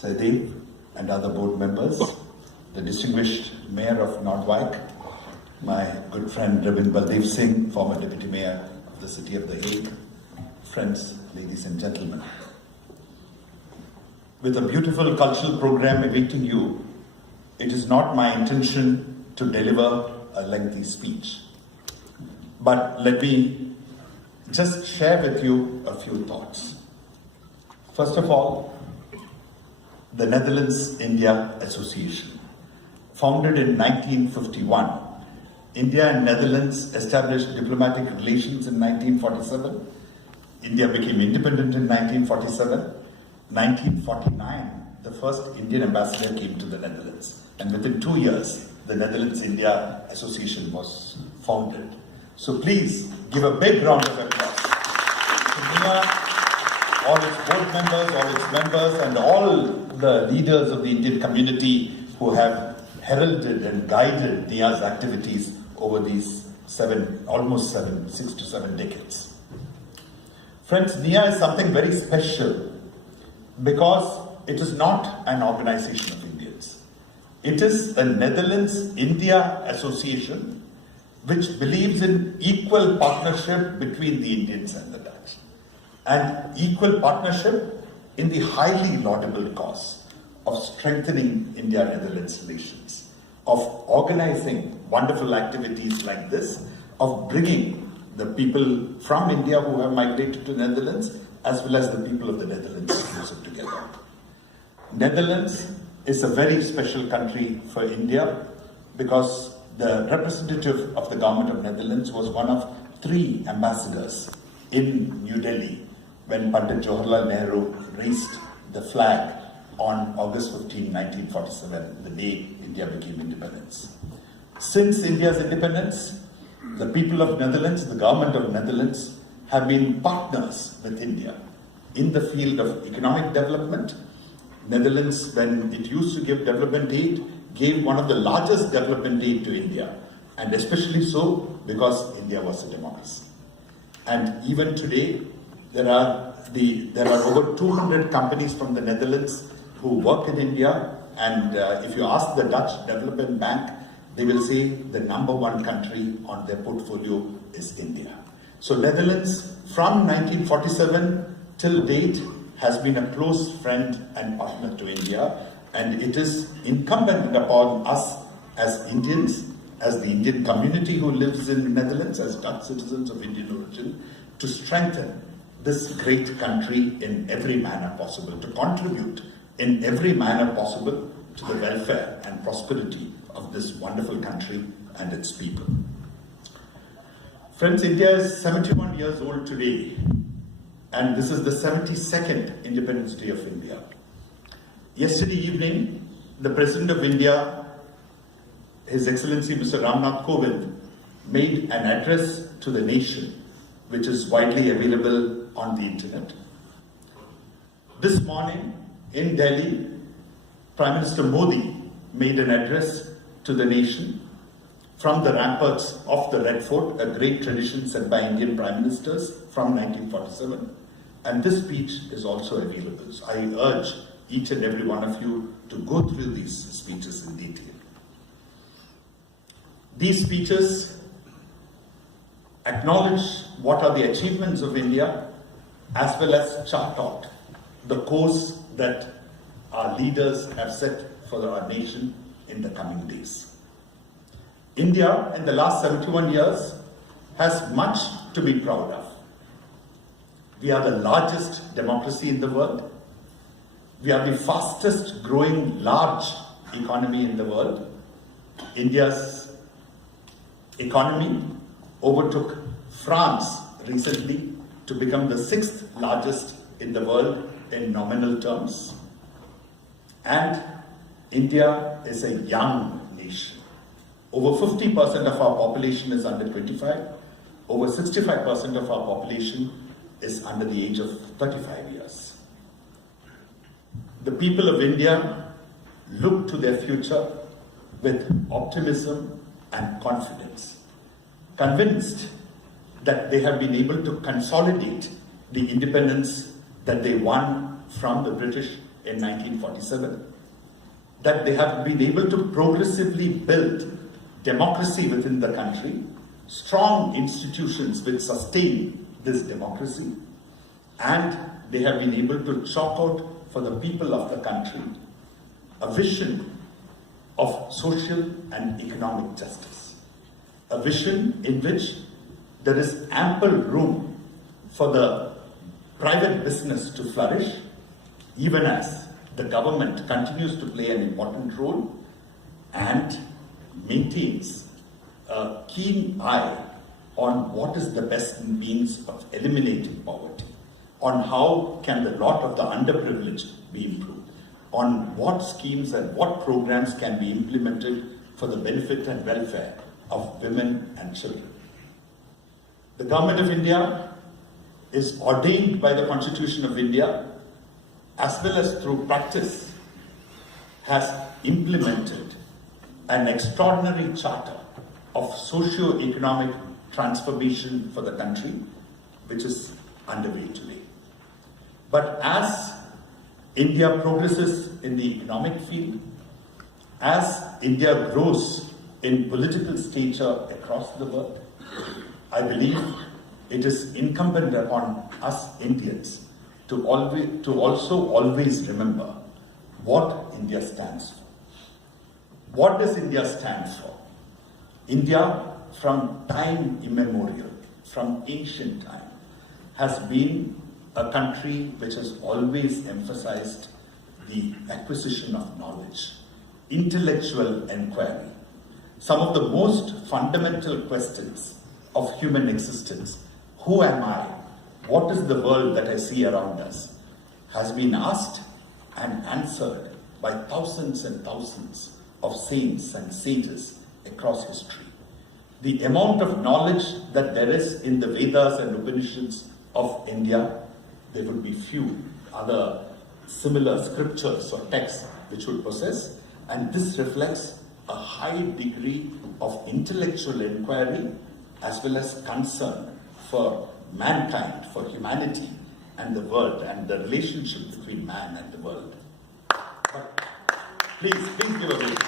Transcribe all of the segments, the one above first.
Saidev and other board members, the distinguished Mayor of Nordwijk, my good friend Rabin Baldev Singh, former Deputy Mayor of the City of The Hague, friends, ladies and gentlemen. With a beautiful cultural program awaiting you, it is not my intention to deliver a lengthy speech. But let me just share with you a few thoughts. First of all, the Netherlands-India Association. Founded in 1951, India and Netherlands established diplomatic relations in 1947. India became independent in 1947. 1949, the first Indian ambassador came to the Netherlands. And within 2 years, the Netherlands-India Association was founded. So please give a big round of applause to NIA, all its board members, all its members, and all the leaders of the Indian community who have heralded and guided NIA's activities over these 6 to 7 decades. Friends, NIA is something very special because it is not an organization of Indians. It is a Netherlands-India Association which believes in equal partnership between the Indians and the Dutch, and equal partnership in the highly laudable cause of strengthening India-Netherlands relations, of organizing wonderful activities like this, of bringing the people from India who have migrated to the Netherlands, as well as the people of the Netherlands closer together. Netherlands is a very special country for India because the representative of the government of Netherlands was one of 3 ambassadors in New Delhi when Pandit Jawaharlal Nehru raised the flag on August 15, 1947, the day India became independent. Since India's independence, the people of Netherlands, the government of Netherlands, have been partners with India in the field of economic development. Netherlands, when it used to give development aid, gave one of the largest development aid to India, and especially so because India was a democracy. And even today, there are over 200 companies from the Netherlands who work in India, and if you ask the Dutch Development Bank, they will say the number 1 country on their portfolio is India. So Netherlands, from 1947 till date, has been a close friend and partner to India, and it is incumbent upon us as Indians, as the Indian community who lives in the Netherlands, as Dutch citizens of Indian origin, to strengthen this great country in every manner possible, to contribute in every manner possible to the welfare and prosperity of this wonderful country and its people. Friends, India is 71 years old today, and this is the 72nd Independence Day of India. Yesterday evening, the President of India, His Excellency Mr. Ramnath Kovind, made an address to the nation, which is widely available on the internet. This morning in Delhi, Prime Minister Modi made an address to the nation from the ramparts of the Red Fort, a great tradition set by Indian Prime Ministers from 1947. And this speech is also available. So I urge each and every one of you to go through these speeches in detail. These speeches acknowledge what are the achievements of India, as well as chart out the course that our leaders have set for our nation in the coming days. India, in the last 71 years, has much to be proud of. We are the largest democracy in the world. We are the fastest growing large economy in the world. India's economy overtook France recently to become the 6th largest in the world in nominal terms. And India is a young nation. Over 50% of our population is under 25. Over 65% of our population is under the age of 35 years. The people of India look to their future with optimism and confidence, convinced that they have been able to consolidate the independence that they won from the British in 1947, that they have been able to progressively build democracy within the country, strong institutions which sustain this democracy, and they have been able to chalk out for the people of the country a vision of social and economic justice. A vision in which there is ample room for the private business to flourish, even as the government continues to play an important role and maintains a keen eye on what is the best means of eliminating poverty, on how can the lot of the underprivileged be improved, on what schemes and what programs can be implemented for the benefit and welfare of women and children. The Government of India is ordained by the Constitution of India, as well as through practice, has implemented an extraordinary charter of socio-economic transformation for the country, which is underway today. But as India progresses in the economic field, as India grows in political stature across the world, I believe it is incumbent upon us Indians to also always remember what India stands for. What does India stand for? India, from time immemorial, from ancient time, has been a country which has always emphasized the acquisition of knowledge, intellectual inquiry. Some of the most fundamental questions of human existence, who am I? What is the world that I see around us? Has been asked and answered by thousands and thousands of saints and sages across history. The amount of knowledge that there is in the Vedas and Upanishads of India, there would be few other similar scriptures or texts which would possess, and this reflects a high degree of intellectual inquiry as well as concern for mankind, for humanity and the world, and the relationship between man and the world. But please give a wait.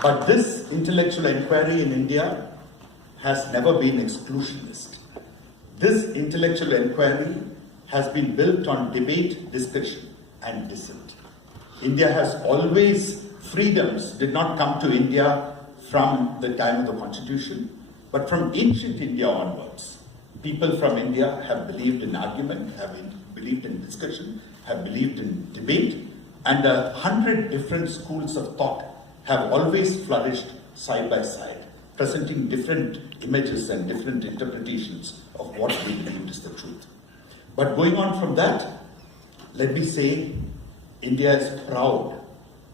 But this intellectual inquiry in India has never been exclusionist. This intellectual inquiry has been built on debate, discussion, and dissent. India has always, freedoms did not come to India from the time of the Constitution, but from ancient India onwards. People from India have believed in argument, have believed in discussion, have believed in debate, and 100 different schools of thought have always flourished side by side, presenting different images and different interpretations of what we believe is the truth. But going on from that, let me say, India is proud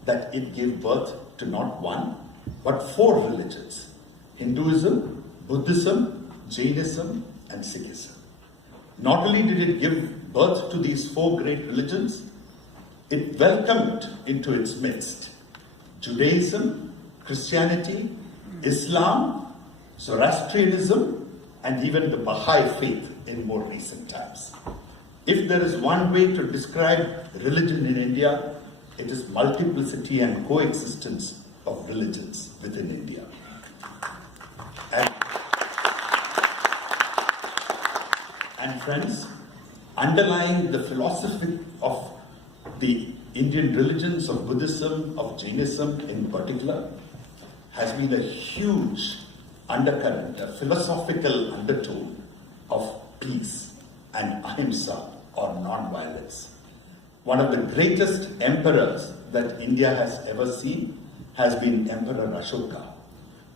that it gave birth to not one, but 4 religions: Hinduism, Buddhism, Jainism, and Sikhism. Not only did it give birth to these 4 great religions, it welcomed into its midst Judaism, Christianity, Islam, Zoroastrianism, and even the Baha'i faith in more recent times. If there is one way to describe religion in India, it is multiplicity and coexistence of religions within India. And friends, underlying the philosophy of the Indian religions of Buddhism, of Jainism in particular, has been a huge undercurrent, a philosophical undertone of peace and ahimsa, or non-violence. One of the greatest emperors that India has ever seen has been Emperor Ashoka,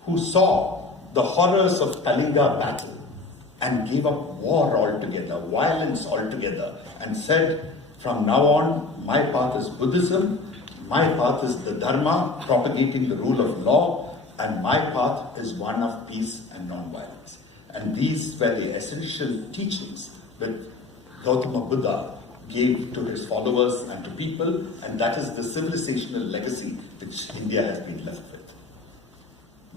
who saw the horrors of Kalinga battle and gave up war altogether, violence altogether, and said, from now on, my path is Buddhism, my path is the Dharma, propagating the rule of law, and my path is one of peace and non-violence. And these were the essential teachings that Gautama Buddha gave to his followers and to people, and that is the civilizational legacy which India has been left with.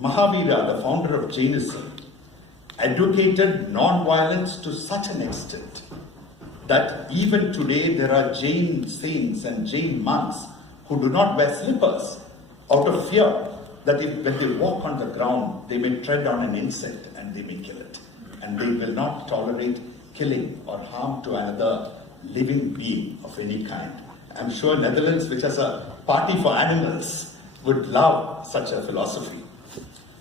Mahavira, the founder of Jainism, advocated non-violence to such an extent that even today there are Jain saints and Jain monks who do not wear slippers out of fear that when they walk on the ground, they may tread on an insect and they may kill it. And they will not tolerate killing or harm to another living being of any kind. I'm sure Netherlands, which has a party for animals, would love such a philosophy.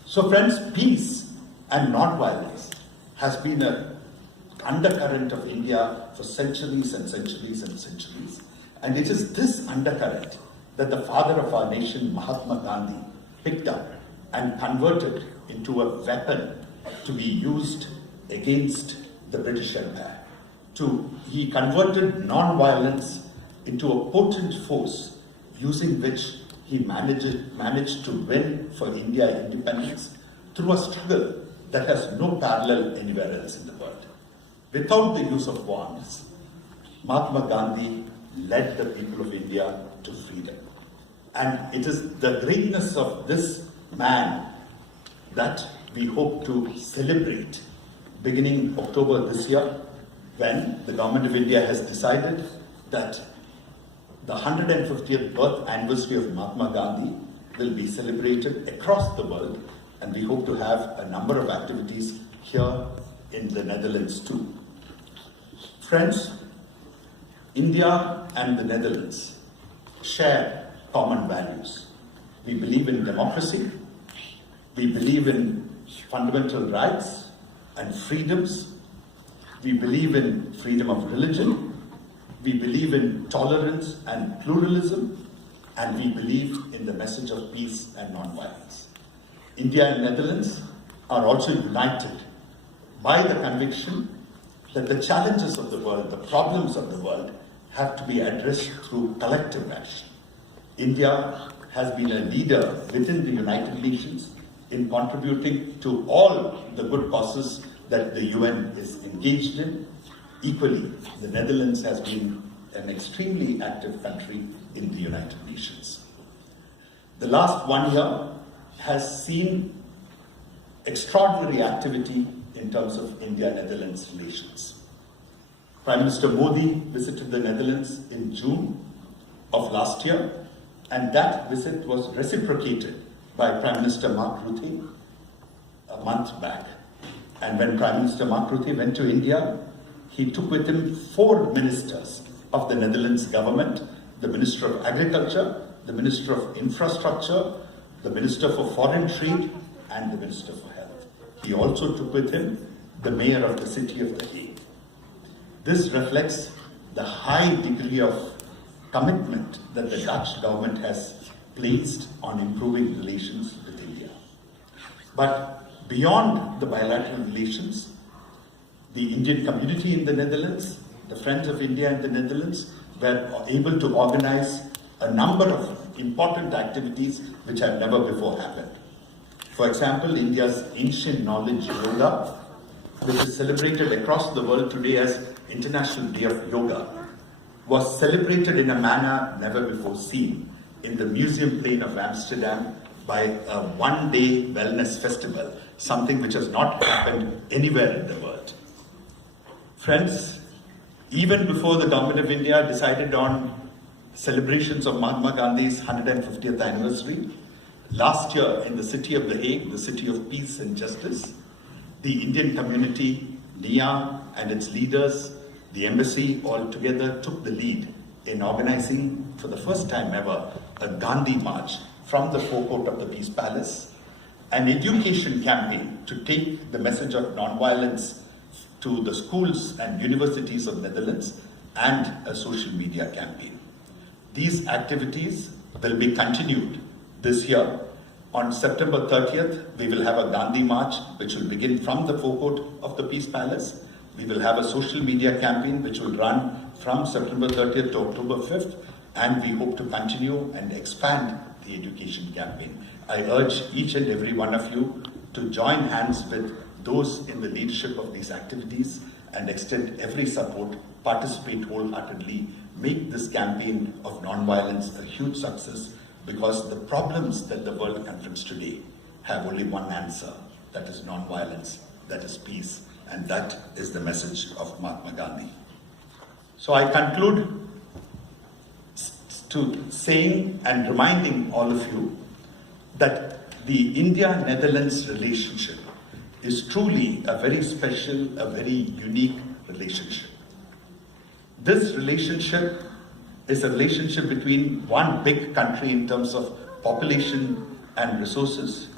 So friends, peace and non-violence has been an undercurrent of India for centuries and centuries and centuries. And it is this undercurrent that the father of our nation, Mahatma Gandhi, picked up and converted into a weapon to be used against the British Empire. He converted non-violence into a potent force using which he managed to win for India independence through a struggle that has no parallel anywhere else in the world. Without the use of arms, Mahatma Gandhi led the people of India to freedom. And it is the greatness of this man that we hope to celebrate beginning October this year, when the Government of India has decided that the 150th birth anniversary of Mahatma Gandhi will be celebrated across the world, and we hope to have a number of activities here in the Netherlands too. Friends, India and the Netherlands share common values. We believe in democracy, we believe in fundamental rights and freedoms, we believe in freedom of religion, we believe in tolerance and pluralism, and we believe in the message of peace and non-violence. India and Netherlands are also united by the conviction that the challenges of the world, the problems of the world, have to be addressed through collective action. India has been a leader within the United Nations in contributing to all the good causes that the UN is engaged in. Equally, the Netherlands has been an extremely active country in the United Nations. The last 1 year has seen extraordinary activity in terms of India-Netherlands relations. Prime Minister Modi visited the Netherlands in June of last year, and that visit was reciprocated by Prime Minister Mark Rutte a month back. And when Prime Minister Mark Rutte went to India, he took with him 4 ministers of the Netherlands government: the Minister of Agriculture, the Minister of Infrastructure, the Minister for Foreign Trade, and the Minister for Health. He also took with him the Mayor of the city of The Hague. This reflects the high degree of commitment that the Dutch government has placed on improving relations with India. But beyond the bilateral relations, the Indian community in the Netherlands, the Friends of India in the Netherlands, were able to organize a number of important activities which have never before happened. For example, India's ancient knowledge yoga, which is celebrated across the world today as International Day of Yoga, was celebrated in a manner never before seen in the Museum Plain of Amsterdam by a one-day wellness festival, something which has not happened anywhere in the world. Friends, even before the Government of India decided on celebrations of Mahatma Gandhi's 150th anniversary, last year in the city of The Hague, the city of peace and justice, the Indian community, NIA and its leaders, the embassy all together took the lead in organizing, for the first time ever, a Gandhi March from the forecourt of the Peace Palace, an education campaign to take the message of non-violence to the schools and universities of Netherlands, and a social media campaign. These activities will be continued this year. On September 30th, we will have a Gandhi March, which will begin from the forecourt of the Peace Palace. We will have a social media campaign, which will run from September 30th to October 5th, and we hope to continue and expand the education campaign. I urge each and every one of you to join hands with those in the leadership of these activities and extend every support, participate wholeheartedly, make this campaign of non-violence a huge success, because the problems that the world confronts today have only one answer, that is non-violence, that is peace, and that is the message of Mahatma Gandhi. So I conclude to saying and reminding all of you that the India-Netherlands relationship is truly a very special, a very unique relationship. This relationship is a relationship between one big country in terms of population and resources,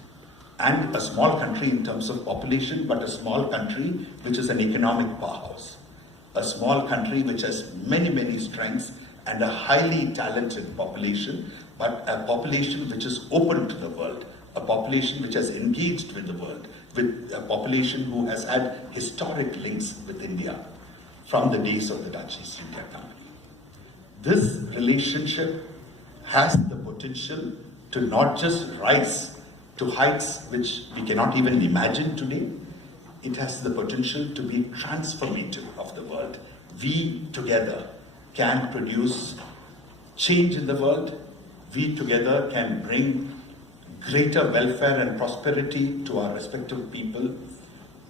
and a small country in terms of population, but a small country which is an economic powerhouse. A small country which has many, many strengths and a highly talented population, but a population which is open to the world, a population which has engaged with the world, with a population who has had historic links with India from the days of the Dutch East India Company. This relationship has the potential to not just rise to heights which we cannot even imagine today. It has the potential to be transformative of the world. We together can produce change in the world. We together can bring greater welfare and prosperity to our respective people.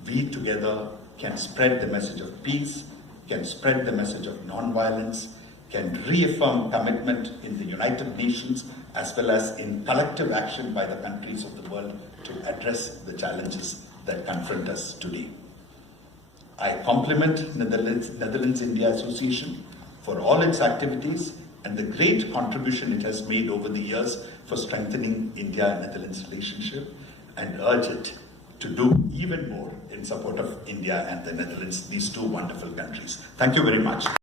We together can spread the message of peace, can spread the message of non-violence, can reaffirm commitment in the United Nations as well as in collective action by the countries of the world to address the challenges that confront us today. I compliment Netherlands-India Association for all its activities and the great contribution it has made over the years for strengthening India-Netherlands relationship, and urge it to do even more in support of India and the Netherlands, these two wonderful countries. Thank you very much.